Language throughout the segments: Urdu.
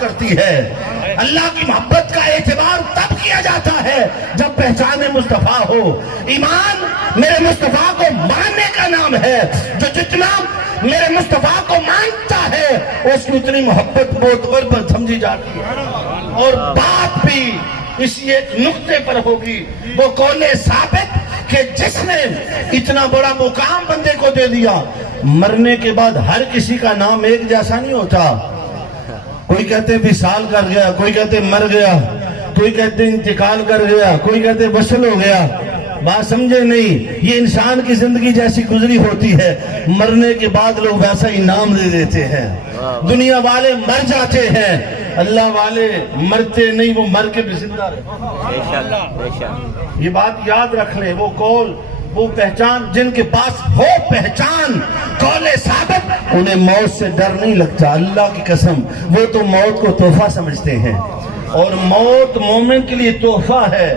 کرتی ہے۔ اللہ کی محبت کا اعتبار تب کیا جاتا ہے جب پہچان مصطفیٰ ہو۔ ایمان میرے مصطفیٰ کو ماننے کا نام ہے۔ جو جتنا میرے مصطفیٰ کو مانتا ہے اس کی اتنی محبت معتبر پر سمجھی جاتی ہے۔ اور بات بھی اسی ایک نقطے پر ہوگی، وہ قول ثابت کہ جس نے اتنا بڑا مقام بندے کو دے دیا، مرنے کے بعد ہر کسی کا نام ایک جیسا نہیں ہوتا۔ کوئی کہتے وصال کر گیا، کوئی کہتے مر گیا، کوئی کہتے انتقال کر گیا، کوئی کہتے وصل ہو گیا۔ بات سمجھے نہیں، یہ انسان کی زندگی جیسی گزری ہوتی ہے، مرنے کے بعد لوگ ویسا ہی نام دے دیتے ہیں۔ دنیا والے مر جاتے ہیں، اللہ والے مرتے نہیں، وہ مر کے بھی زندہ رہتے۔ یہ بات یاد رکھ لیں، وہ قول، وہ پہچان، جن کے پاس ہو پہچان قول ثابت، انہیں موت سے ڈر نہیں لگتا۔ اللہ کی قسم، وہ تو موت کو تحفہ سمجھتے ہیں، اور موت مومن کے لیے تحفہ ہے،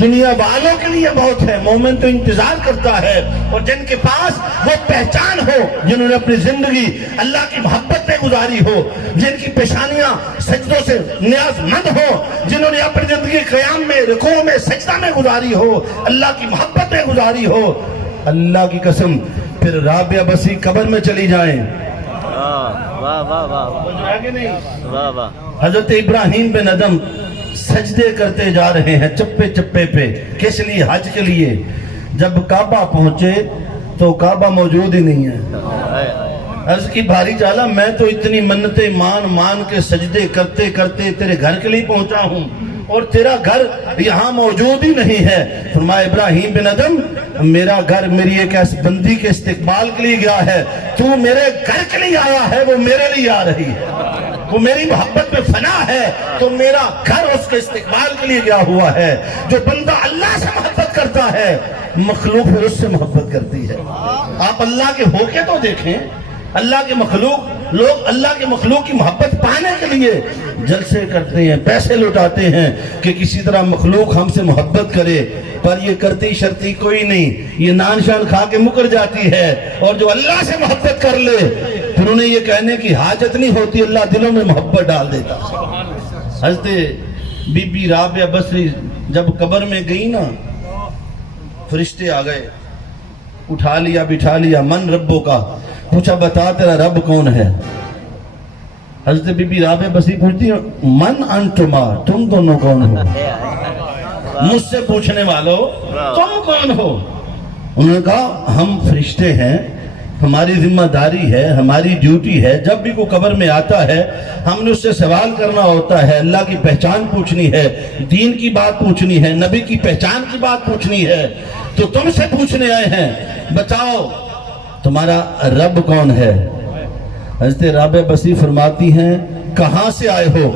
دنیا والوں کے لیے موت ہے۔ مومن تو انتظار کرتا ہے۔ اور جن کے پاس وہ پہچان ہو، جنہوں نے اپنی زندگی اللہ کی محبت میں گزاری ہو، جن کی پیشانیاں سجدوں سے نیاز مند ہو، جنہوں نے اپنی زندگی قیام میں، رکوع میں، سجدہ میں گزاری ہو، اللہ کی محبت میں گزاری ہو، اللہ کی قسم پھر رابعہ بسی قبر میں چلی جائیں۔ حضرت ابراہیم بن ادم سجدے کرتے جا رہے ہیں چپے چپے پہ، کس لیے؟ حج کے لیے۔ جب کعبہ پہنچے تو کعبہ موجود ہی نہیں ہے۔ عرض کی بھاری جالا، میں تو اتنی منتیں مان کے سجدے کرتے کرتے تیرے گھر کے لیے پہنچا ہوں، اور تیرا گھر یہاں موجود ہی نہیں ہے۔ فرمایا ابراہیم بن ادم، میرا گھر میری ایک ایس بندی کے استقبال کے لیے گیا ہے، تو میرے گھر کے لیے آیا ہے، وہ میرے لیے آ رہی ہے، وہ میری محبت میں فنا ہے، تو میرا گھر اس کے استقبال کے لیے گیا ہوا ہے۔ جو بندہ اللہ سے محبت کرتا ہے، مخلوق پھر اس سے محبت کرتی ہے۔ آپ اللہ کے ہو کے تو دیکھیں، اللہ کے مخلوق، لوگ اللہ کے مخلوق کی محبت پانے کے لیے جلسے کرتے ہیں، پیسے لٹاتے ہیں کہ کسی طرح مخلوق ہم سے محبت کرے، پر یہ کرتی شرطی کوئی نہیں، یہ نان شان کھا کے مکر جاتی ہے۔ اور جو اللہ سے محبت کر لے، پھر انہیں یہ کہنے کی حاجت نہیں ہوتی، اللہ دلوں میں محبت ڈال دیتا۔ حضرت بی بی رابعہ بصری جب قبر میں گئی نا، فرشتے آ گئے، اٹھا لیا، بٹھا لیا، من ربوں کا پوچھا، بتا تیرا رب کون ہے؟ حضرت بی بی رابعہ بصری پوچھتی ہیں، من انتما، تم دونوں کون ہو؟ مجھ سے پوچھنے والوں تم کون ہو؟ انہوں نے کہا ہم فرشتے ہیں، ہماری ذمہ داری ہے، ہماری ڈیوٹی ہے، جب بھی کوئی قبر میں آتا ہے ہم نے اس سے سوال کرنا ہوتا ہے، اللہ کی پہچان پوچھنی ہے، دین کی بات پوچھنی ہے، نبی کی پہچان کی بات پوچھنی ہے، تو تم سے پوچھنے آئے ہیں، بتاؤ تمہارا رب کون ہے؟ حضرت رابعہ بصری فرماتی ہیں، کہاں سے آئے ہو؟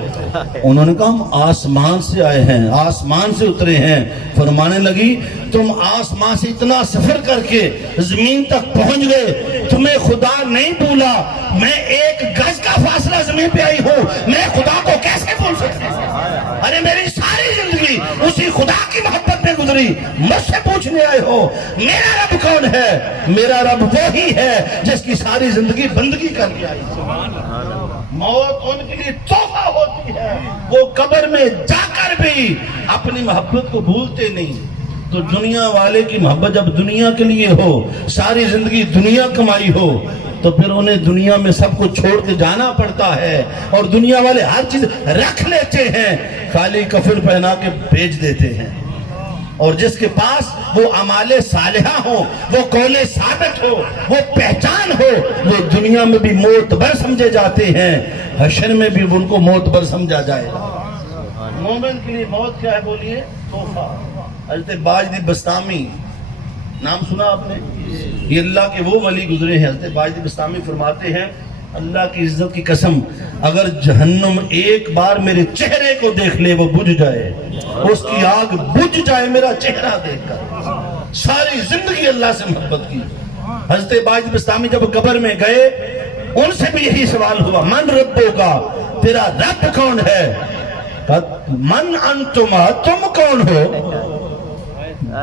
انہوں نے کہا ہم آسمان سے آئے ہیں، آسمان سے اترے ہیں۔ فرمانے لگی، تم آسمان سے اتنا سفر کر کے زمین تک پہنچ گئے، تمہیں خدا نہیں بھولا؟ میں ایک گز کا فاصلہ زمین پہ آئی ہوں، میں خدا کو کیسے بھول سکتی ہوں؟ ارے میری ساری زندگی اسی خدا کی محبت میں گزری، مجھ سے پوچھنے آئے ہو میرا رب کون ہے؟ میرا رب وہی ہے جس کی ساری زندگی بندگی کر کے آئی۔ موت ان کے لیے تحفہ ہوتی ہے، وہ قبر میں جا کر بھی اپنی محبت کو بھولتے نہیں۔ تو دنیا والے کی محبت جب دنیا کے لیے ہو، ساری زندگی دنیا کمائی ہو، تو پھر انہیں دنیا میں سب کچھ چھوڑ کے جانا پڑتا ہے، اور دنیا والے ہر چیز رکھ لیتے ہیں، خالی کفن پہنا کے بھیج دیتے ہیں۔ اور جس کے پاس وہ اعمال صالحہ ہو، وہ قول ثابت ہو، وہ پہچان ہو، وہ دنیا میں بھی معتبر سمجھے جاتے ہیں، حشر میں بھی ان کو معتبر سمجھا جائے گا۔ مومن کے لیے موت کیا ہے بولیے؟ تحفہ۔ حضرت باجدی بسطامی، نام سنا آپ نے؟ یہ اللہ کے وہ ولی گزرے ہیں۔ حضرت باجدی بسطامی فرماتے ہیں، اللہ کی عزت کی قسم، اگر جہنم ایک بار میرے چہرے کو دیکھ لے وہ بجھ جائے، اس کی آگ بجھ جائے میرا چہرہ دیکھ کر۔ ساری زندگی اللہ سے محبت کی۔ حضرت باجدی بسطامی جب قبر میں گئے، ان سے بھی یہی سوال ہوا، من ربوں کا، تیرا رب کون ہے؟ من انتما، تم کون ہو؟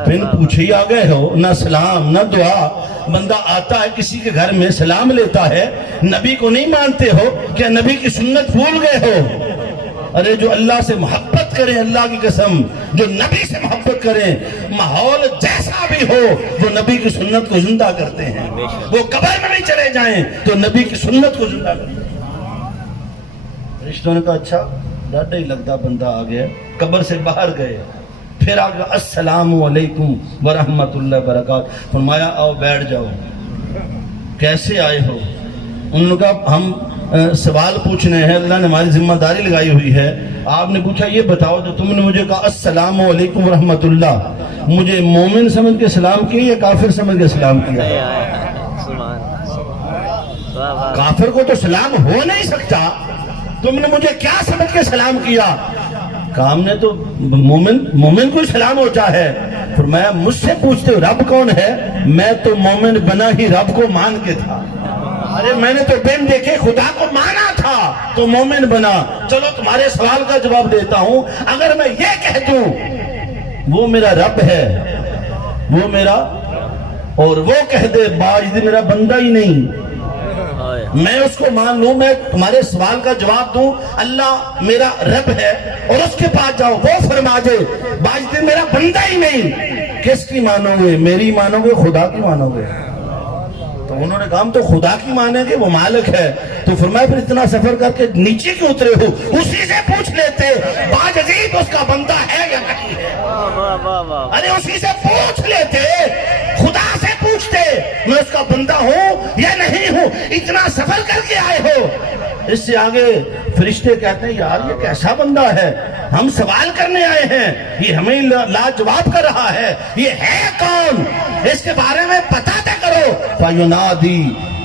بن پوچھے ہی آ گئے ہو، نہ سلام نہ دعا. بندہ آتا ہے کسی کے گھر میں سلام لیتا ہے، نبی کو نہیں مانتے ہو؟ کیا نبی کی سنت بھول گئے ہو؟ ارے جو اللہ سے محبت کریں، اللہ کی قسم جو نبی سے محبت کریں، ماحول جیسا بھی ہو وہ نبی کی سنت کو زندہ کرتے ہیں. وہ قبر میں بھی چلے جائیں تو نبی کی سنت کو زندہ کرتے ہیں. رشتوں نے کہا اچھا ڈاڈا ہی لگتا بندہ آ گیا. قبر سے باہر گئے، پھر آگے السلام علیکم ورحمت اللہ وبرکاتہ. فرمایا آؤ بیٹھ جاؤ. کیسے آئے ہو؟ انہوں نے کہا ہم سوال پوچھنے ہیں، اللہ نے ہماری ذمہ داری لگائی ہوئی ہے. آپ نے پوچھا یہ بتاؤ جو تم نے مجھے کہا السلام علیکم ورحمت اللہ، مجھے مومن سمجھ کے سلام کیا یا کافر سمجھ کے سلام کیا؟ کافر کو تو سلام ہو نہیں سکتا، تم نے مجھے کیا سمجھ کے سلام کیا؟ کام نے تو مومن کو سلام ہوتا ہے. فرمایا مجھ سے پوچھتے ہو رب کون ہے؟ میں تو مومن بنا ہی رب کو مان کے تھا. ارے میں نے تو بن دیکھے خدا کو مانا تھا تو مومن بنا. چلو تمہارے سوال کا جواب دیتا ہوں. اگر میں یہ کہہ دوں وہ میرا رب ہے، وہ میرا، اور وہ کہہ دے باجد میرا بندہ ہی نہیں، میں اس کو مان لوں، میں تمہارے سوال کا جواب دوں اللہ میرا رب ہے، اور اس کے پاس جاؤ وہ فرما دے باجد میرا بندہ ہی نہیں، کس کی مانو گے؟ میری مانو گے خدا کی مانو گے؟ تو انہوں نے کہا ہم تو خدا کی مانیں گے، وہ مالک ہے. تو فرمایا پھر اتنا سفر کر کے نیچے کیوں اترے ہو؟ اسی سے پوچھ لیتے باجزید اس کا بندہ ہے یا نہیں ہے. ارے اسی سے پوچھ لیتے، خدا سے پوچھتے میں اس کا بندہ ہوں یا نہیں ہوں. اتنا سفر کر کے آئے ہو. اس سے آگے فرشتے کہتے ہیں یار یہ کیسا بندہ ہے، ہم سوال کرنے آئے ہیں، یہ ہمیں لاجواب کر رہا ہے، یہ ہے کون؟ اس کے بارے میں پتہ تے کرو. فَيُنَادِي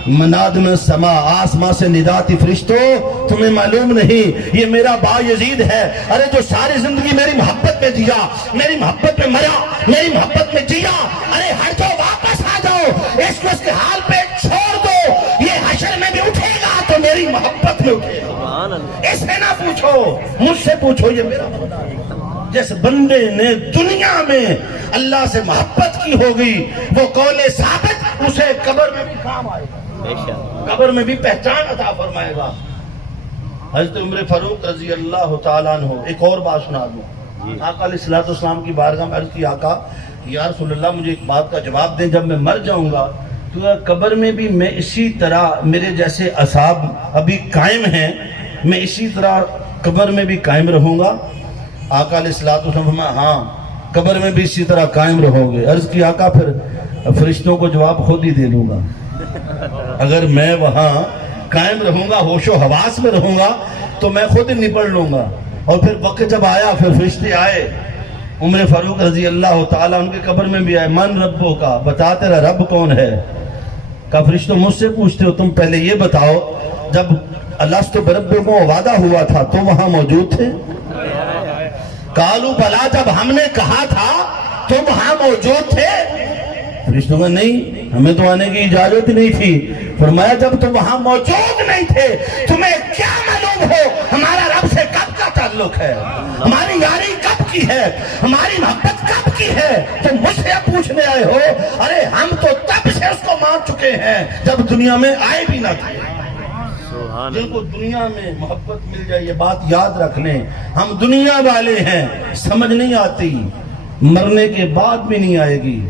مناد میں سما، آسمان سے نداتی فرشتوں تمہیں معلوم نہیں یہ میرا بایزید ہے. ارے جو ساری زندگی میری محبت میں جیا، میری محبت میں مرا، میری محبت میں جیا، ارے ہٹ جاؤ واپس آ جاؤ، اس کو اس کے حال پہ چھوڑ دو. یہ حشر میں بھی اٹھے گا تو میری محبت میں اٹھے گا. اس سے نہ پوچھو، مجھ سے پوچھو یہ میرا بندہ ہے. جس بندے نے دنیا میں اللہ سے محبت کی ہوگی وہ قول ثابت اسے قبر میں بھی کام آئے گا، قبر میں بھی پہچان عطا فرمائے گا. حضرت عمر فاروق رضی اللہ تعالیٰ عنہ ایک اور بات سنا دوں. آقا علیہ الصلوۃ والسلام کی بارگاہ میں عرض کی آقا یا رسول اللہ مجھے ایک بات کا جواب دیں، جب میں مر جاؤں گا تو قبر میں بھی میں اسی طرح میرے جیسے اصحاب ابھی قائم ہیں، میں اسی طرح قبر میں بھی قائم رہوں گا؟ آقا علیہ الصلوۃ والسلام فرمایا ہاں قبر میں بھی اسی طرح قائم رہو گے. عرض کی آقا پھر فرشتوں کو جواب خود ہی دے دوں گا. اگر میں وہاں قائم رہوں گا، ہوش و حواس میں رہوں گا تو میں خود ہی نپٹ لوں گا. اور پھر وقت جب آیا پھر فرشتے آئے، عمر فاروق رضی اللہ تعالیٰ ان کے قبر میں بھی آئے. من ربوں کا بتا تیرا رب کون ہے؟ کہا فرشتوں مجھ سے پوچھتے ہو، تم پہلے یہ بتاؤ جب الستو بربکم وعدہ ہوا تھا تو وہاں موجود تھے؟ کالو بلا جب ہم نے کہا تھا تو وہاں موجود تھے؟ فرشتوں کا نہیں، ہمیں تو آنے کی اجازت نہیں تھی. فرمایا جب تم وہاں موجود نہیں تھے تمہیں کیا معلوم ہو ہمارا رب سے کب کا تعلق ہے، ہماری یاری کب کی ہے، ہماری محبت کب کی ہے؟ تم مجھ سے پوچھنے آئے ہو؟ ارے ہم تو تب سے اس کو مان چکے ہیں جب دنیا میں آئے بھی نہ تھے. جن کو دنیا میں محبت مل جائے یہ بات یاد رکھ لیں، ہم دنیا والے ہیں، سمجھ نہیں آتی، مرنے کے بعد بھی نہیں آئے گی.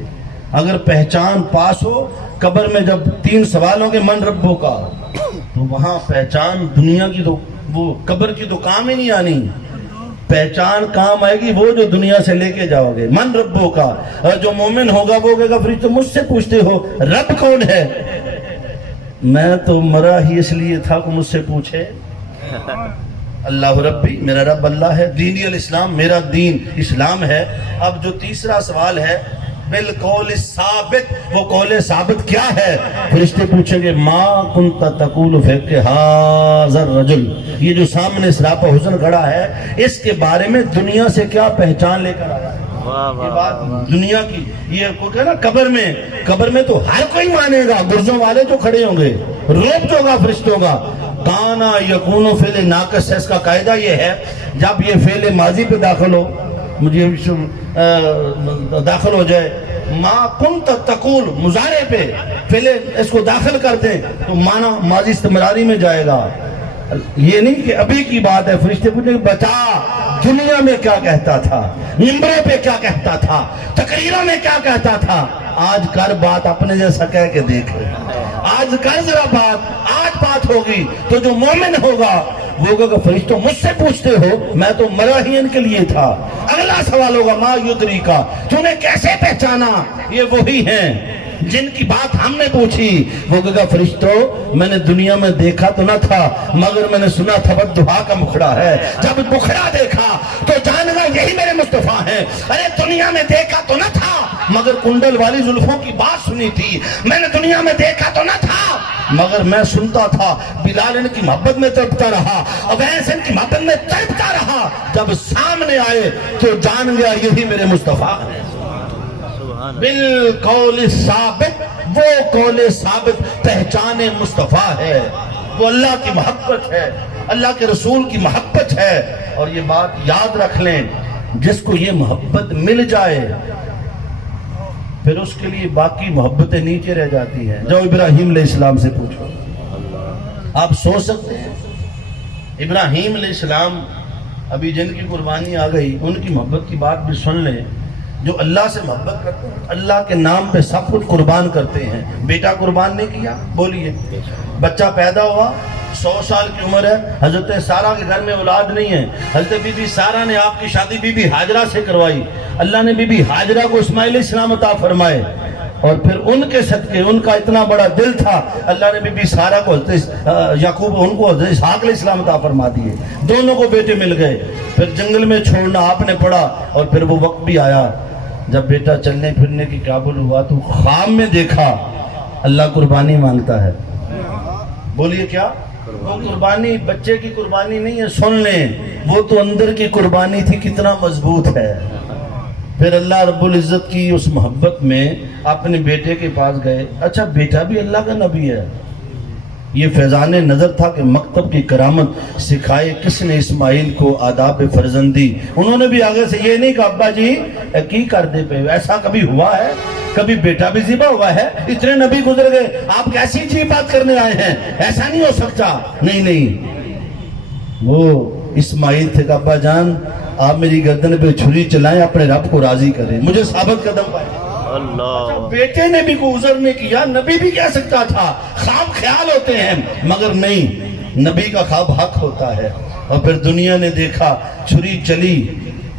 اگر پہچان پاس ہو قبر میں جب 3 سوالوں کے من ربوں کا تو وہاں پہچان دنیا کی تو وہ قبر کی تو کام ہی نہیں آنی. پہچان کام آئے گی وہ جو دنیا سے لے کے جاؤ گے، من ربوں کا. اور جو مومن ہوگا وہ کہے گا فرشتوں مجھ سے پوچھتے ہو رب کون ہے؟ میں تو مرا ہی اس لیے تھا کہ مجھ سے پوچھے. اللہ ربی، میرا رب اللہ ہے. دینی الاسلام، میرا دین اسلام ہے. اب جو تیسرا سوال ہے بالقول ثابت، وہ قول ثابت کیا ہے؟ فرشتے پوچھیں گے ما کنت تقول فی ھذا الرجل، یہ جو سامنے سراپا حسن کھڑا ہے اس کے بارے میں دنیا سے کیا پہچان لے کر آیا؟ یہ بات دنیا کی، یہ کو کہنا قبر میں تو ہر کوئی مانے گا، گرزوں والے جو کھڑے ہوں گے، روپ جو گا فرشتوں کا. کانا یکون فعل ناقص ہے، اس کا قاعدہ یہ ہے جب یہ فعل ماضی پہ داخل ہو مجھے داخل ہو جائے. ما کنت تقول مضارع پہ پہلے اس کو داخل کر دیں تو معنی ماضی استمراری میں جائے گا. یہ نہیں کہ ابھی کی بات ہے. فرشتے پوچھیں بتا دنیا میں کیا کہتا تھا, ممبروں پہ کیا کہتا تھا, تقریروں میں کیا کہتا تھا, آج کر بات اپنے جیسا کہہ کے دیکھ. آج کر ذرا بات, آج بات ہوگی تو جو مومن ہوگا وہ کہے گا فرشتوں مجھ سے پوچھتے ہو, میں تو مرا ہی ان کے لیے تھا. اگلا سوال ہوگا ما یدری کا, تو نے کیسے پہچانا یہ وہی ہیں جن کی بات ہم نے پوچھی. وہ کہے گا فرشتوں میں نے دنیا میں دیکھا تو نہ تھا مگر میں نے سنا تھا والضحیٰ کا مکھڑا ہے. جب مکھڑا دیکھا تو جان گا یہی میرے مصطفیٰ ہیں. ارے دنیا میں دیکھا تو نہ تھا مگر کنڈل والی زلفوں کی بات سنی تھی. میں نے دنیا میں دیکھا تو نہ تھا مگر میں سنتا تھا. بلال ان کی محبت میں تڑپتا رہا, اویس ان کی محبت میں تڑپتا رہا. جب سامنے آئے تو جان گیا یہی میرے مصطفیٰ ہیں. بالقول ثابت, وہ قول ثابت پہچان مصطفیٰ ہے, وہ اللہ کی محبت ہے, اللہ کے رسول کی محبت ہے. اور یہ بات یاد رکھ لیں, جس کو یہ محبت مل جائے پھر اس کے لیے باقی محبتیں نیچے رہ جاتی ہیں. جو ابراہیم علیہ السلام سے پوچھو, آپ سوچ سکتے ہیں ابراہیم علیہ السلام ابھی جن کی قربانی آ گئی ان کی محبت کی بات بھی سن لیں. جو اللہ سے محبت کرتے ہیں اللہ کے نام پہ سب کچھ قربان کرتے ہیں. بیٹا قربان نہیں کیا, بولیے. بچہ پیدا ہوا, 100 سال کی عمر ہے, حضرت سارہ کے گھر میں اولاد نہیں ہے. حضرت بی بی سارہ نے آپ کی شادی بی بی ہاجرہ سے کروائی. اللہ نے بی بی ہاجرہ کو اسماعیل علیہ السلام عطا فرمائے, اور پھر ان کے صدقے, ان کا اتنا بڑا دل تھا, اللہ نے بی بی سارہ کو حضرت یعقوب ان کو حضرت اسحاق علیہ السلام عطا فرما دیے. دونوں کو بیٹے مل گئے. پھر جنگل میں چھوڑنا آپ نے پڑا, اور پھر وہ وقت بھی آیا جب بیٹا چلنے پھرنے کی قابل ہوا تو خواب میں دیکھا اللہ قربانی مانگتا ہے. بولیے کیا؟ وہ قربانی بچے کی قربانی نہیں ہے, سن لیں, وہ تو اندر کی قربانی تھی, کتنا مضبوط ہے. پھر اللہ رب العزت کی اس محبت میں اپنے بیٹے کے پاس گئے. اچھا بیٹا بھی اللہ کا نبی ہے. یہ فیضان نظر تھا کہ مکتب کی کرامت سکھائے کس نے اسماعیل کو آداب فرزندی. انہوں نے بھی آگے سے یہ نہیں کہا ابا جی کی کر دے پہ, ایسا کبھی ہوا ہے, کبھی بیٹا بھی ذبح ہوا ہے, اتنے نبی گزر گئے, آپ کیسی عجیب بات کرنے آئے ہیں, ایسا نہیں ہو سکتا. نہیں, وہ اسماعیل تھے کہ ابا جان آپ میری گردن پہ چھری چلائیں, اپنے رب کو راضی کریں, مجھے ثابت قدم پائیں. اچھا بیٹے نے بھی کوئی عذر نہیں کیا, نبی بھی کہہ سکتا تھا. خواب خیال ہوتے ہیں مگر نہیں, نبی کا خواب حق ہوتا ہے. اور پھر دنیا نے دیکھا, چھری چلی,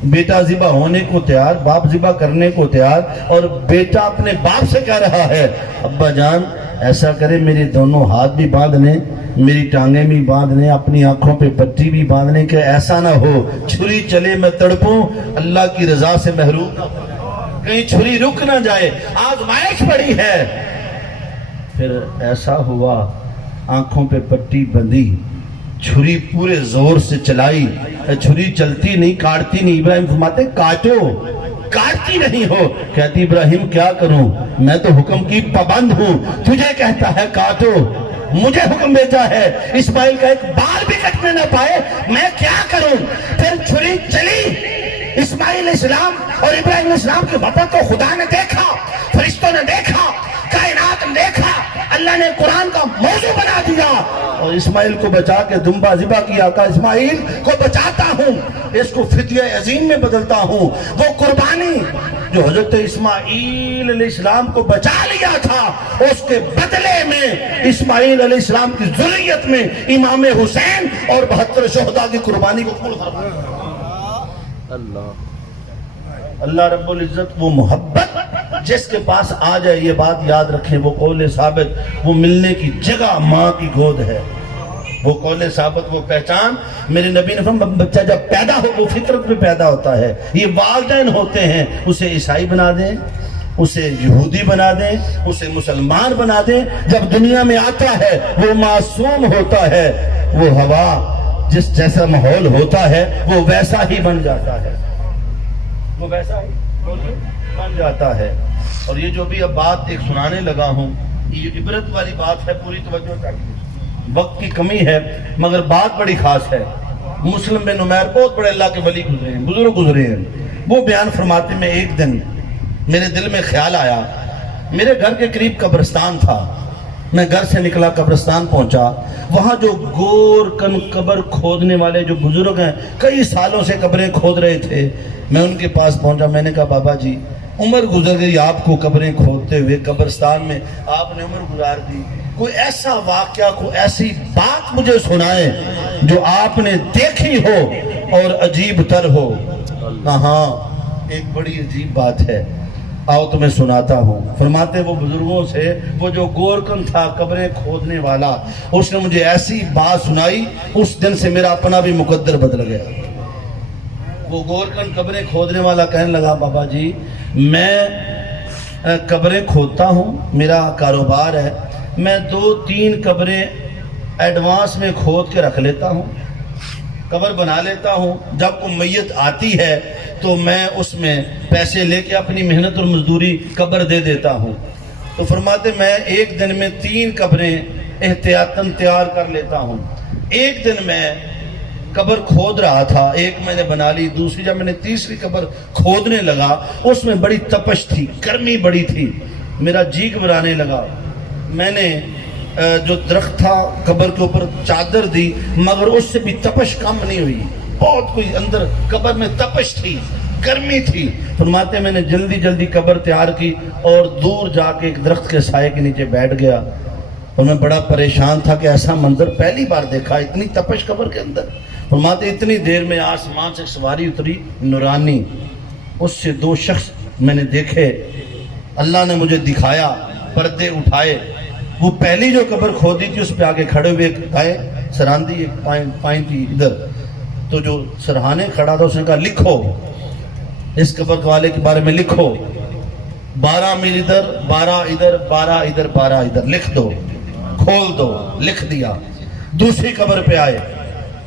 بیٹا ذبح ہونے کو تیار, باپ ذبح کرنے کو تیار, اور بیٹا اپنے باپ سے کہہ رہا ہے ابا جان ایسا کرے میرے دونوں ہاتھ بھی باندھ لیں, میری ٹانگیں بھی باندھ لیں, اپنی آنکھوں پہ پٹی بھی باندھ لیں, کہ ایسا نہ ہو چھری چلے میں تڑپوں, اللہ کی رضا سے محروم نہ ہو, کہیں چھری رک نہ جائے, آزمائش پڑی ہے. پھر ایسا ہوا, آنکھوں پہ پٹی بندھی, چھری پورے زور سے چلائی, چھری چلتی نہیں, کاٹتی نہیں. ابراہیم فرماتے کاٹو, کاٹتی نہیں ہو. کہتی ابراہیم کیا کروں, میں تو حکم کی پابند ہوں, تجھے کہتا ہے کاٹو, مجھے حکم بھیجا ہے اسماعیل کا ایک بال بھی کٹنے نہ پائے, میں کیا کروں. پھر چھری چلی, اسماعیل علیہ السلام اور ابراہیم علیہ السلام کی محبت کو خدا نے دیکھا, فرشتوں نے دیکھا, کائنات نے دیکھا, اللہ نے قرآن کا موضوع بنا دیا, اور اسماعیل کو بچا کے دمبا ذبح کیا. کہا اسماعیل کو بچاتا ہوں, اس کو فدیہ عظیم میں بدلتا ہوں. وہ قربانی جو حضرت اسماعیل علیہ السلام کو بچا لیا تھا, اس کے بدلے میں اسماعیل علیہ السلام کی ذریت میں امام حسین اور 72 شہداء کی قربانی کو قبول فرمایا. اللہ رب العزت وہ محبت جس کے پاس آ جائے, یہ بات یاد رکھیں, وہ قول ثابت, وہ ملنے کی جگہ ماں کی گود ہے. وہ قول ثابت, وہ پہچان. میرے نبی نے فرمایا بچہ جب پیدا ہو وہ فطرت میں پیدا ہوتا ہے. یہ والدین ہوتے ہیں, اسے عیسائی بنا دیں, اسے یہودی بنا دیں, اسے مسلمان بنا دیں, جب دنیا میں آتا ہے وہ معصوم ہوتا ہے. وہ ہوا جس جیسا ماحول ہوتا ہے وہ ویسا ہی بن جاتا ہے, وہ ویسا ہی بن جاتا ہے. اور یہ جو بھی اب بات ایک سنانے لگا ہوں, یہ عبرت والی بات ہے, پوری توجہ چاہیے, وقت کی کمی ہے مگر بات بڑی خاص ہے. مسلم بن عمیر بہت بڑے اللہ کے ولی گزرے ہیں, بزرگ گزرے ہیں. وہ بیان فرماتے میں ایک دن میرے دل میں خیال آیا، میرے گھر کے قریب قبرستان تھا، میں گھر سے نکلا قبرستان پہنچا، وہاں جو گور کن قبر کھودنے والے جو بزرگ ہیں کئی سالوں سے قبریں کھود رہے تھے، میں ان کے پاس پہنچا، میں نے کہا بابا جی عمر گزر گئی آپ کو قبریں کھودتے ہوئے، قبرستان میں آپ نے عمر گزار دی، کوئی ایسا واقعہ کوئی ایسی بات مجھے سنائے جو آپ نے دیکھی ہو اور عجیب تر ہو۔ ہاں ایک بڑی عجیب بات ہے، آؤ تمہیں سناتا ہوں۔ فرماتے وہ بزرگوں سے وہ جو گورکن تھا قبریں کھودنے والا، اس نے مجھے ایسی بات سنائی، اس دن سے میرا اپنا بھی مقدر بدل گیا۔ وہ گورکن قبریں کھودنے والا کہنے لگا بابا جی میں قبریں کھودتا ہوں، میرا کاروبار ہے، میں 2-3 قبریں ایڈوانس میں کھود کے رکھ لیتا ہوں، قبر بنا لیتا ہوں، جب کوئی میت آتی ہے تو میں اس میں پیسے لے کے اپنی محنت اور مزدوری قبر دے دیتا ہوں۔ تو فرماتے میں ایک دن میں 3 قبریں احتیاطاً تیار کر لیتا ہوں۔ ایک دن میں قبر کھود رہا تھا، ایک میں نے بنا لی، دوسری جب میں نے تیسری قبر کھودنے لگا، اس میں بڑی تپش تھی، گرمی بڑی تھی، میرا جی گھبرانے لگا، میں نے جو درخت تھا قبر کے اوپر چادر دی، مگر اس سے بھی تپش کم نہیں ہوئی، بہت کوئی اندر قبر میں تپش تھی، گرمی تھی۔ فرماتے میں نے جلدی جلدی قبر تیار کی اور دور جا کے ایک درخت کے سائے کے نیچے بیٹھ گیا، اور میں بڑا پریشان تھا کہ ایسا منظر پہلی بار دیکھا، اتنی تپش قبر کے اندر۔ فرماتے اتنی دیر میں آسمان سے سواری اتری نورانی، اس سے 2 شخص میں نے دیکھے، اللہ نے مجھے دکھایا، پردے اٹھائے، وہ پہلی جو قبر کھودی تھی اس پہ آگے کھڑے ہوئے، ایک دائیں سراندی ایک پائیں تھی ادھر، تو جو سرہانے کھڑا تھا اس نے کہا لکھو اس قبر والے کے بارے میں، لکھو 12 میل ادھر 12 ادھر 12 ادھر 12 ادھر، لکھ دو، کھول دو، لکھ دیا۔ دوسری قبر پہ آئے،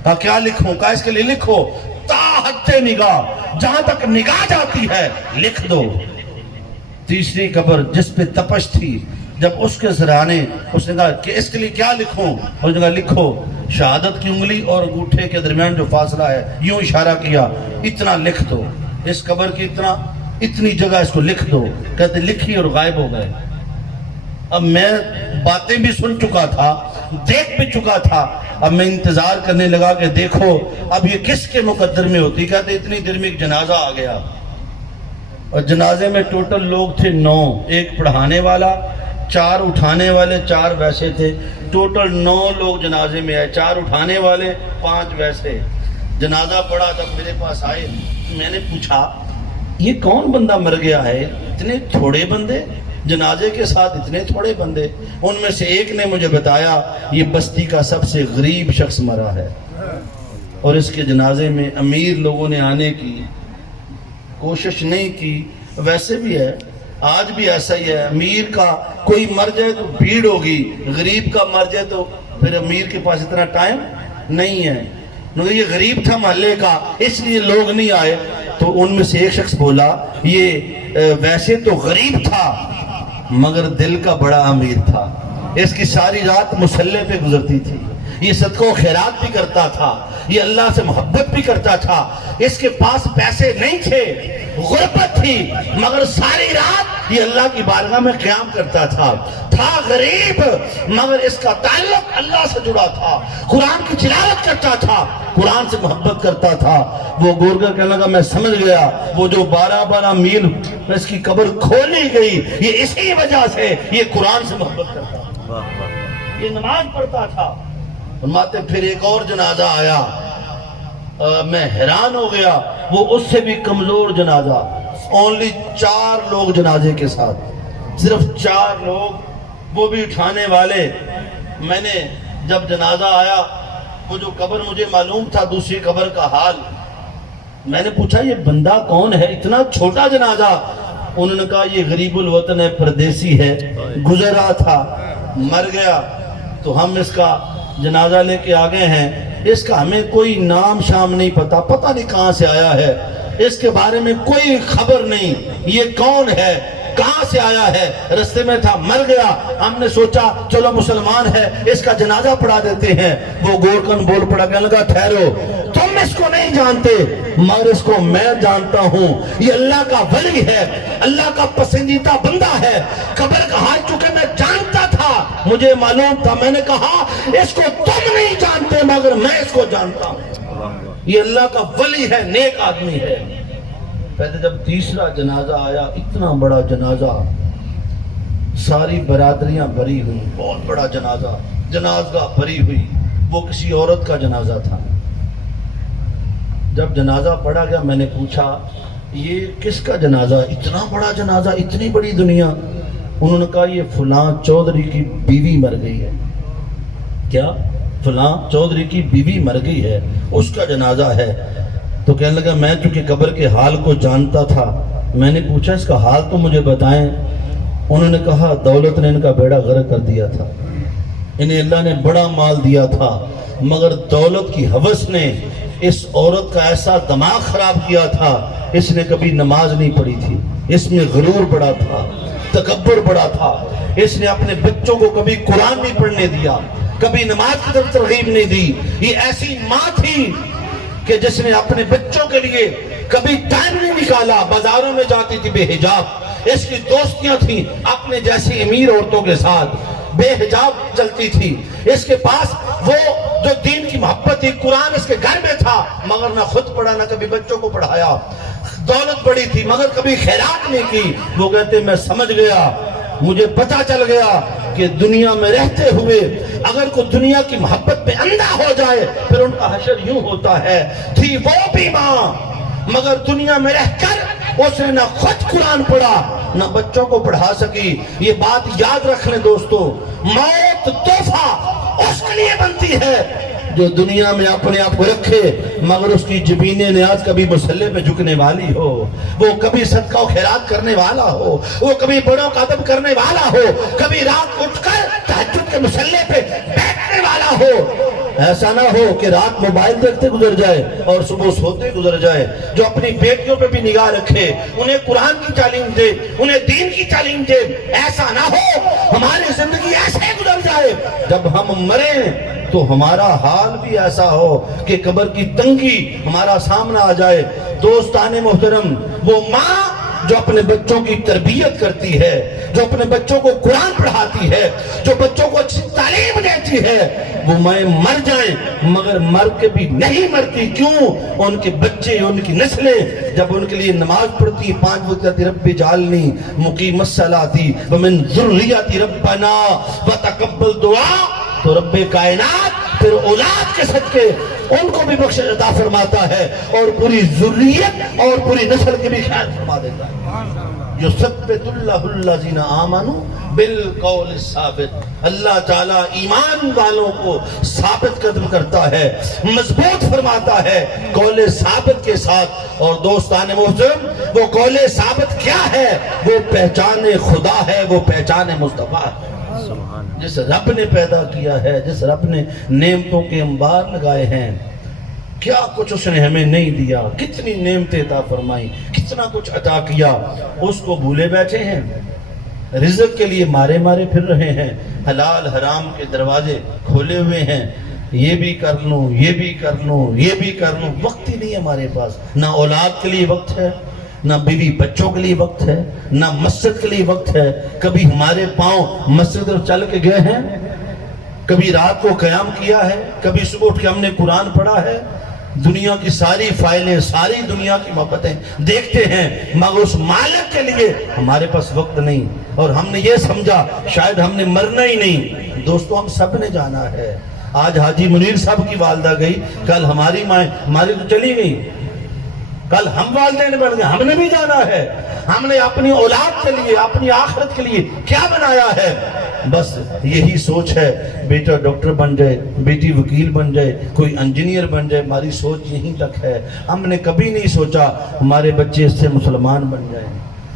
کہا کیا لکھوں؟ کہا اس کے لیے لکھو تا حد نگاہ، جہاں تک نگاہ جاتی ہے لکھ دو۔ تیسری قبر جس پہ تپش تھی، جب اس کے سرانے اس نے کہا کہ اس کے لیے کیا لکھوں؟ اس نے کہا لکھو شہادت کی انگلی اور انگوٹھے کے درمیان جو فاصلہ ہے، یوں اشارہ کیا، اتنا لکھ دو، اس قبر کی اتنی جگہ اس کو لکھ دو۔ کہتے لکھی اور غائب ہو گئے۔ اب میں باتیں بھی سن چکا تھا، دیکھ بھی چکا تھا، اب میں انتظار کرنے لگا کہ دیکھو اب یہ کس کے مقدر میں ہوتی۔ کہتے اتنی دیر میں ایک جنازہ آ گیا، اور جنازے میں ٹوٹل لوگ تھے 9، ایک پڑھانے والا، 4 اٹھانے والے، 4 ویسے تھے، ٹوٹل 9 لوگ جنازے میں آئے، 4 اٹھانے والے 5 ویسے۔ جنازہ پڑھا تب میرے پاس آئے، میں نے پوچھا یہ کون بندہ مر گیا ہے؟ اتنے تھوڑے بندے جنازے کے ساتھ، اتنے تھوڑے بندے؟ ان میں سے ایک نے مجھے بتایا یہ بستی کا سب سے غریب شخص مرا ہے، اور اس کے جنازے میں امیر لوگوں نے آنے کی کوشش نہیں کی۔ ویسے بھی ہے، آج بھی ایسا ہی ہے، امیر کا کوئی مر جائے تو بھیڑ ہوگی، غریب کا مر جائے تو پھر امیر کے پاس اتنا ٹائم نہیں ہے۔ یہ غریب تھا محلے کا اس لیے لوگ نہیں آئے۔ تو ان میں سے ایک شخص بولا یہ ویسے تو غریب تھا مگر دل کا بڑا امیر تھا، اس کی ساری رات مصلے پہ گزرتی تھی، یہ صدقہ و خیرات بھی کرتا تھا، یہ اللہ سے محبت بھی کرتا تھا، اس کے پاس پیسے نہیں تھے، غربت تھی، مگر ساری رات یہ اللہ کی بارگاہ میں قیام کرتا تھا غریب مگر اس کا تعلق اللہ سے جڑا تھا، قرآن کی تلاوت کرتا تھا، قرآن سے محبت کرتا تھا۔ وہ گورگر کہنے لگا میں سمجھ گیا، وہ جو 12 میل اس کی قبر کھولی گئی یہ اسی وجہ سے یہ قرآن سے محبت کرتا تھا، یہ نماز پڑھتا تھا۔ فرماتے پھر ایک اور جنازہ آیا، میں حیران ہو گیا، وہ اس سے بھی کمزور جنازہ، اونلی 4 لوگ جنازے کے ساتھ، صرف 4 لوگ، وہ بھی اٹھانے والے۔ میں نے جب جنازہ آیا، وہ جو قبر مجھے معلوم تھا دوسری قبر کا حال، میں نے پوچھا یہ بندہ کون ہے، اتنا چھوٹا جنازہ؟ انہوں نے کہا یہ غریب الوطن ہے، پردیسی ہے، گزر رہا تھا، مر گیا، تو ہم اس کا جنازہ لے کے آگئے ہیں، اس کا ہمیں کوئی نام شام نہیں پتہ نہیں کہاں سے آیا ہے، اس کے بارے میں کوئی خبر نہیں، یہ کون ہے، کہاں سے آیا ہے, رستے میں تھا مر گیا, ہم نے سوچا چلو مسلمان ہے اس کا جنازہ پڑھا دیتے ہیں. وہ گورکن بول پڑا, کہنے لگا ٹھہرو, تم اس کو نہیں جانتے مگر اس کو میں جانتا ہوں, یہ اللہ کا ولی ہے, اللہ کا پسندیدہ بندہ ہے. قبر کا حال چونکہ میں جانتا تھا, مجھے معلوم تھا, میں نے کہا اس کو تم نہیں جانتے مگر میں اس کو جانتا ہوں, یہ اللہ کا ولی ہے, نیک آدمی ہے. پہلے جب تیسرا جنازہ آیا, اتنا بڑا جنازہ, ساری برادریاں بھری ہوئی, بہت بڑا جنازہ, جنازگاہ بھری ہوئی. وہ کسی عورت کا جنازہ تھا. جب جنازہ پڑھا گیا میں نے پوچھا یہ کس کا جنازہ, اتنا بڑا جنازہ, اتنی بڑی دنیا. انہوں نے کہا یہ فلاں چودھری کی بیوی مر گئی ہے. کیا؟ فلاں چودھری کی بیوی مر گئی ہے, اس کا جنازہ ہے. تو کہنے لگا میں چونکہ قبر کے حال کو جانتا تھا, میں نے پوچھا اس کا حال تو مجھے بتائیں. انہوں نے کہا دولت نے ان کا بیڑا غرق کر دیا تھا, انہیں اللہ نے بڑا مال دیا تھا, مگر دولت کی ہوس نے اس عورت کا ایسا دماغ خراب کیا تھا, اس نے کبھی نماز نہیں پڑھی تھی, اس میں غرور بڑا تھا, تکبر بڑا تھا, اس نے اپنے بچوں کو کبھی قرآن نہیں پڑھنے دیا, کبھی نماز کی طرف ترغیب نہیں دی. یہ ایسی ماں تھی کہ جس نے اپنے بچوں کے لیے کبھی ٹائم نہیں نکالا, بازاروں میں جاتی تھی بے حجاب. اس کی دوستیاں تھیں اپنے جیسی امیر عورتوں کے ساتھ, بے حجاب چلتی تھی. اس کے پاس وہ جو دین کی محبت تھی, قرآن اس کے گھر میں تھا مگر نہ خود پڑھا نہ کبھی بچوں کو پڑھایا. دولت بڑی تھی مگر کبھی خیرات نہیں کی. وہ کہتے میں سمجھ گیا, مجھے پتا چل گیا کہ دنیا میں رہتے ہوئے اگر کوئی دنیا کی محبت پہ اندھا ہو جائے پھر ان کا حشر یوں ہوتا ہے. تھی وہ بھی ماں مگر دنیا میں رہ کر اس نے نہ خود قرآن پڑھا نہ بچوں کو پڑھا سکی. یہ بات یاد رکھ لیں دوستو, موت تحفہ اس کے لیے بنتی ہے جو دنیا میں اپنے آپ کو رکھے مگر اس کی جبین نیاز کبھی مسلح پہ جھکنے والی ہو, وہ کبھی صدقہ و خیرات کرنے والا ہو, وہ کبھی بڑوں کا ادب کرنے والا ہو, کبھی رات اٹھ کر تہجد کے مسلح پہ بیٹھنے والا ہو. ایسا نہ ہو کہ رات موبائل دیکھتے گزر جائے اور صبح سوتے گزر جائے. جو اپنی بیٹیوں پہ بھی نگاہ رکھے, انہیں قرآن کی تعلیم دے, انہیں دین کی تعلیم دے. ایسا نہ ہو ہماری زندگی ایسے گزر جائے جب ہم مریں تو ہمارا حال بھی ایسا ہو کہ قبر کی تنگی ہمارا سامنا آ جائے. دوستان محترم, وہ ماں جو اپنے بچوں کی تربیت کرتی ہے, جو اپنے بچوں کو قرآن پڑھاتی ہے, جو بچوں کو اچھی تعلیم دیتی ہے, وہ مائیں مر جائیں مگر مر کے بھی نہیں مرتی. کیوں؟ ان کے بچے, ان کی نسلیں جب ان کے لیے نماز پڑھتی, 5 وقت کہتی رب جعلنی مقیم الصلاۃ ومن ذریتی ربنا وتقبل دعا, تو رب کائنات پھر اولاد کے صدقے ان کو بھی بخشش عطا فرماتا ہے اور پوری ذریت اور پوری نسل کے بھی خیر فرما دیتا ہے. یثبت اللہ الذین آمنوا بالقول الثابت, اللہ تعالیٰ ایمان والوں کو ثابت قدم کرتا ہے, مضبوط فرماتا ہے قول ثابت کے ساتھ. اور دوستان محترم, وہ قول ثابت کیا ہے؟ وہ پہچان خدا ہے, وہ پہچان مصطفیٰ ہے. جس رب نے پیدا کیا ہے, جس رب نے نعمتوں کے انبار لگائے ہیں, کیا کچھ اس نے ہمیں نہیں دیا, کتنی نعمتیں عطا فرمائی, کتنا کچھ عطا کیا, اس کو بھولے بیٹھے ہیں. رزق کے لیے مارے مارے پھر رہے ہیں, حلال حرام کے دروازے کھولے ہوئے ہیں, یہ بھی کر لوں, یہ بھی کر لوں, یہ بھی کر لوں. وقت ہی نہیں ہمارے پاس, نہ اولاد کے لیے وقت ہے, نہ بیوی بچوں کے لیے وقت ہے, نہ مسجد کے لیے وقت ہے. کبھی ہمارے پاؤں مسجد طرف چل کے گئے ہیں, کبھی رات کو قیام کیا ہے, کبھی صبح اٹھ کے ہم نے قرآن پڑھا ہے. دنیا کی ساری فائلیں, ساری دنیا کی محبتیں دیکھتے ہیں مگر اس مالک کے لیے ہمارے پاس وقت نہیں. اور ہم نے یہ سمجھا شاید ہم نے مرنا ہی نہیں. دوستو, ہم سب نے جانا ہے. آج حاجی منیر صاحب کی والدہ گئی, کل ہماری مائیں, ہماری تو چلی گئی, کل ہم والدین بن گئے, ہم نے بھی جانا ہے. ہم نے اپنی اولاد کے لیے, اپنی آخرت کے لیے کیا بنایا ہے؟ بس یہی سوچ ہے, بیٹا ڈاکٹر بن جائے, بیٹی وکیل بن جائے, کوئی انجینئر بن جائے. ہماری سوچ یہیں تک ہے. ہم نے کبھی نہیں سوچا ہمارے بچے اس سے مسلمان بن جائیں,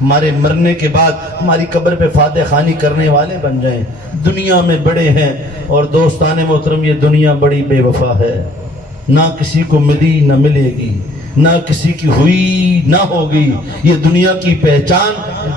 ہمارے مرنے کے بعد ہماری قبر پہ فاتح خوانی کرنے والے بن جائیں. دنیا میں بڑے ہیں, اور دوستان محترم یہ دنیا بڑی بے وفا ہے. نہ کسی کو ملی نہ ملے گی، نہ کسی کی ہوئی نہ ہوگی۔ یہ دنیا کی پہچان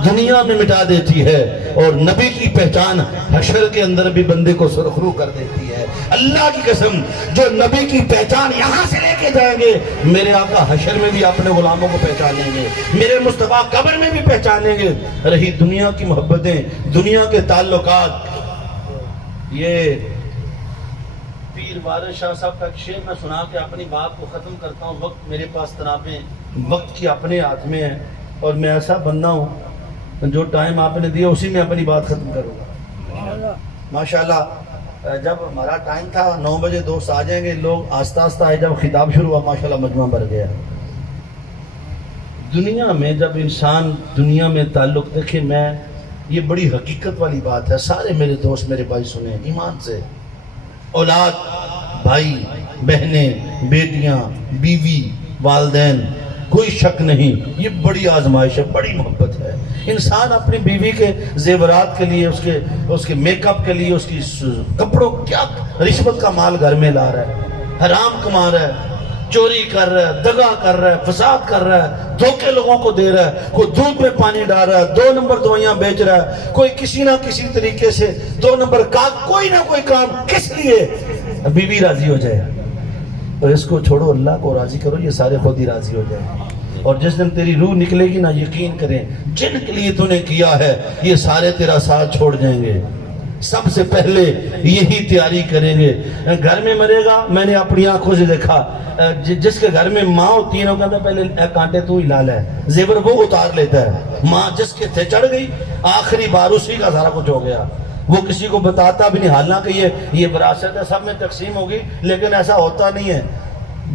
دنیا میں مٹا دیتی ہے، اور نبی کی پہچان حشر کے اندر بھی بندے کو سرخرو کر دیتی ہے۔ اللہ کی قسم، جو نبی کی پہچان یہاں سے لے کے جائیں گے، میرے آقا حشر میں بھی اپنے غلاموں کو پہچانیں گے، میرے مصطفیٰ قبر میں بھی پہچانیں گے۔ رہی دنیا کی محبتیں، دنیا کے تعلقات، یہ پیر وارث شاہ صاحب کا ایک شعر میں سنا کے اپنی بات کو ختم کرتا ہوں۔ وقت میرے پاس تنابیں وقت کی اپنے ہاتھ میں ہے، اور میں ایسا بندہ ہوں جو ٹائم آپ نے دیا اسی میں اپنی بات ختم کروں گا۔ ماشاءاللہ جب ہمارا ٹائم تھا 9 بجے دوست آ جائیں گے، لوگ آہستہ آہستہ آئے، جب خطاب شروع ہوا ماشاءاللہ مجمع بھر گیا۔ دنیا میں جب انسان دنیا میں تعلق دیکھے، میں یہ بڑی حقیقت والی بات ہے، سارے میرے دوست میرے بھائی سنیں ایمان سے، اولاد، بھائی، بہنیں، بیٹیاں، بیوی، والدین، کوئی شک نہیں یہ بڑی آزمائش ہے، بڑی محبت ہے۔ انسان اپنی بیوی کے زیورات کے لیے، اس کے میک اپ کے لیے، اس کی کپڑوں، کیا رشوت کا مال گھر میں لا رہا ہے، حرام کما رہا ہے، چوری کر رہا ہے، دغا کر رہا ہے، فساد کر رہا ہے، دھوکے لوگوں کو دے رہا ہے، کوئی دودھ میں پانی ڈال رہا ہے، 2 نمبر دوائیاں بیچ رہا ہے، کوئی کسی نہ کسی طریقے سے 2 نمبر کا کوئی نہ کوئی کام، کس لیے؟ بیوی راضی ہو جائے۔ اور اس کو چھوڑو، اللہ کو راضی کرو، یہ سارے خود ہی راضی ہو جائیں۔ اور جس دن تیری روح نکلے گی نا، یقین کریں جن کے لیے تو نے کیا ہے یہ سارے تیرا ساتھ چھوڑ جائیں گے۔ سب سے پہلے یہی تیاری کریں گے۔ گھر میں مرے گا، میں نے اپنی آنکھوں سے دیکھا، جس کے گھر میں ماں ہوتی ہے نا، کہتا پہلے کانٹے تو ہی لال ہے، زیور وہ اتار لیتا ہے۔ ماں جس کے تھے چڑھ گئی، آخری بار اسی کا سارا کچھ ہو گیا، وہ کسی کو بتاتا بھی نہیں، حالانکہ یہ وراثت ہے، سب میں تقسیم ہوگی، لیکن ایسا ہوتا نہیں ہے۔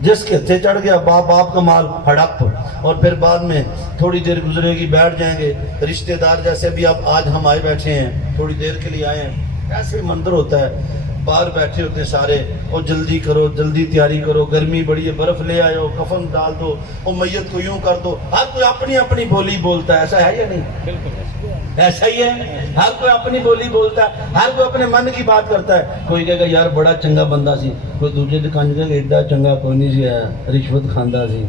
جس کے تھے چڑھ گیا، باپ کا مال ہڑپ، اور پھر بعد میں تھوڑی دیر گزرے گی، بیٹھ جائیں گے رشتہ دار، جیسے بھی اب آج ہم آئے بیٹھے ہیں، تھوڑی دیر کے لیے آئے ہیں، ایسے منظر ہوتا ہے، باہر بیٹھے ہوتے ہیں سارے، اور جلدی کرو، جلدی تیاری کرو، گرمی بڑی ہے، برف لے آئے ہو، کفن ڈال دو، اور میت کو یوں کر دو۔ ہر کوئی اپنی اپنی بولی بولتا ہے، ایسا ہے یا نہیں؟ ایسا ہی ہے، ہر کوئی اپنی بولی بولتا ہے، ہر کوئی اپنے من کی بات کرتا ہے۔ کوئی کہے گا یار بڑا چنگا بندہ سی، کوئی دوسرے دکان کہے گا ایڈا چنگا کوئی نہیں سی ہے، رشوت کھاندا سی،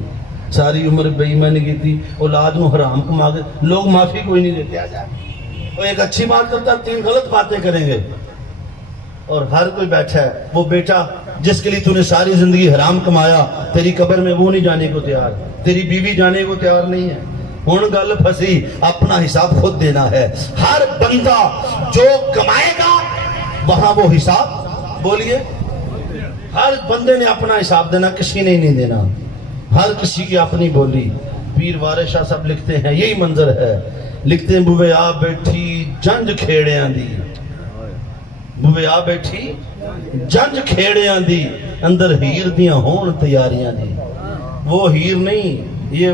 ساری عمر بے ایمانی کی تھی، اولاد نو حرام کما کے، لوگ معافی کوئی نہیں دیتے۔ آجا وہ ایک اچھی بات کرتا ہے، 3 غلط باتیں کریں گے، اور ہر کوئی بیٹھا ہے۔ وہ بیٹا جس کے لیے تو نے ساری زندگی حرام کمایا، تیری قبر میں وہ نہیں جانے کو تیار، تیری بیوی جانے کو تیار نہیں ہے۔ ہن گل پھسی، اپنا حساب خود دینا ہے۔ ہر بندہ جو کمائے گا وہاں وہ حساب، بولیے، ہر بندے نے اپنا حساب دینا، کسی نے نہیں دینا، ہر کسی کی اپنی بولی۔ پیر وارث شاہ صاحب لکھتے ہیں، یہی منظر ہے، لکھتے ہیں بوے آ بیٹھی جنج کھیڑیاں دی، بوے آ بیٹھی جنج کھیڑیاں دی، اندر ہیر دیاں ہون تیاریاں دی۔ وہ ہیر نہیں، یہ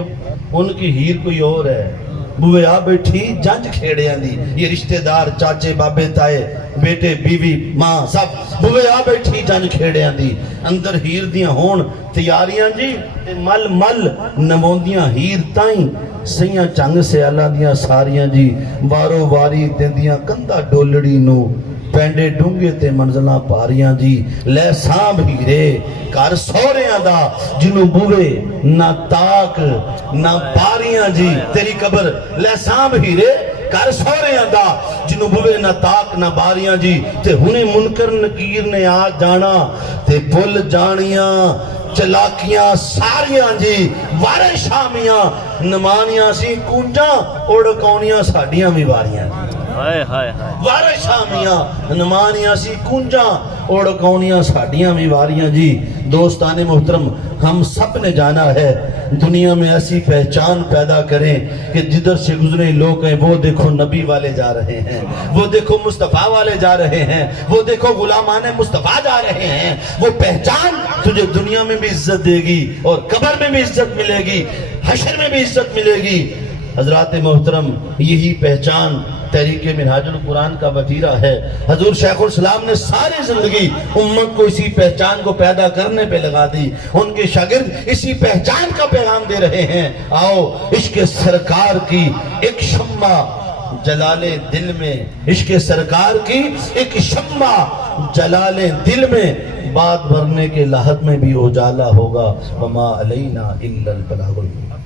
ان کی ہیر کوئی اور ہے۔ بوے آ بیٹھی جنج کھیڑیاں دی، یہ رشتہ دار، چاچے، بابے، تائے، بیٹے، بیوی، ماں، سب بوے آ بیٹھی جنج کھیڑیاں دی، اندر ہیر دیاں ہون تیاریاں جی، مل مل نموندیاں ہیر تائیں، سیاں چنگ سیالاں دیاں ساریاں جی، وارو واری دیندیاں کندھا ڈولڑی نو، پینڈے ڈونگے تے منزلاں پاریاں جی، لے سانب ہیرے کار سوریاں دا، جنوں بوے نہ تاک نہ باریاں جی، تیری قبر لے سانب ہیرے کار سوریاں دا، جنوں بوے نہ تاک نہ باریاں جی، تے ہنے منکر نکیر نے آ جانا، تے بھول جانیاں چلاکیاں ساریاں جی، وارے شامیاں نمانیاں سی کونجاں، اڑکونیاں ساڑیاں بھی باریاں جی، وارے شامیاں نمانیاں سی کونجاں، اڑکونیاں ساڑیاں بھی باریاں جی۔ دوستان محترم، ہم سب نے جانا ہے، دنیا میں ایسی پہچان پیدا کریں کہ جدھر سے گزرے لوگ ہیں وہ دیکھو نبی والے جا رہے ہیں، وہ دیکھو مصطفیٰ والے جا رہے ہیں، وہ دیکھو غلامان مصطفیٰ جا رہے ہیں۔ وہ پہچان تجھے دنیا میں بھی عزت دے گی، اور قبر میں بھی عزت ملے گی، حشر میں بھی عزت ملے گی۔ حضرات محترم، یہی پہچان تحریک منہاج القرآن کا وتیرہ ہے۔ حضور شیخ الاسلام نے ساری زندگی امت کو اسی پہچان کو پیدا کرنے پہ لگا دی، ان کے شاگرد اسی پہچان کا پیغام دے رہے ہیں۔ آؤ عشق سرکار کی ایک شمع جلالے دل میں، عشق سرکار کی ایک شمع جلالے دل میں بعد بھرنے کے لحد میں بھی اجالا ہوگا، وما علینا الا البلاغ المبین۔